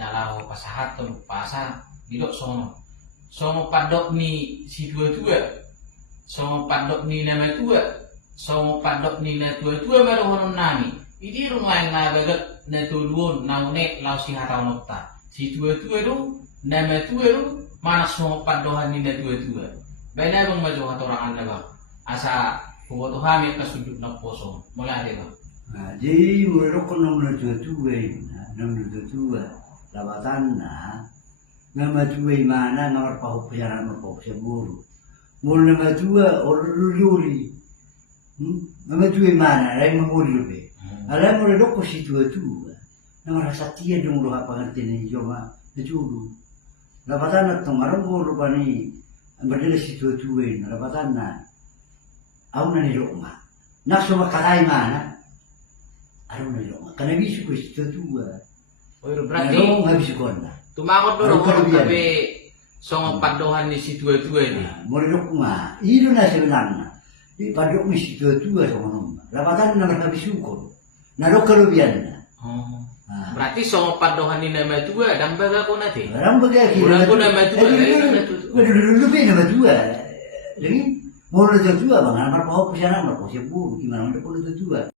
dalau pasahat atau pasar didok sono padok ni si tua sono padok ni nama tua sono padok ni na tua baru honon nami ini rumah yang nabagat na tulun naune lau si hatau nokta si tua ru nama tua ru mana sono padohan ni na tua bena bang maju hatorang anda bang asa kuboto hami kasudut na poso mulai deh bang. Nah, jadi mulai rokok nomor dua, lawatan nama dua mana nomor pahuk pejalan nomor pahuk seburu, mulai nama dua orang luri, nama dua mana lain memuri lebih, ada mulai rokok si dua, nama rasa tiada dong lo apa ngerti ni cuma dulu, lawatan itu marah mulu pani berdiri si dua, lawatan aku nani rokok, nak semua kalai mana? Aduh nilo, karena bisa kau tua. Oh berarti nilo nggak bisa kau na. Tumangot dulu tapi songo padohan di si tua ini. Mulai dok mah, itu nasi sebenarnya. Di padok di si tua songo nomor. Lapatan nama nggak bisa kau. Nado kelebihannya. Oh. Berarti songo padohan di nama tua dan baga kau nanti. Orang baga kira. Orang kau nama tua. Dulu nama tua. Lagi mulai tua bang, nama pahok kesana, nama pahok sepuluh, gimana mulai tua.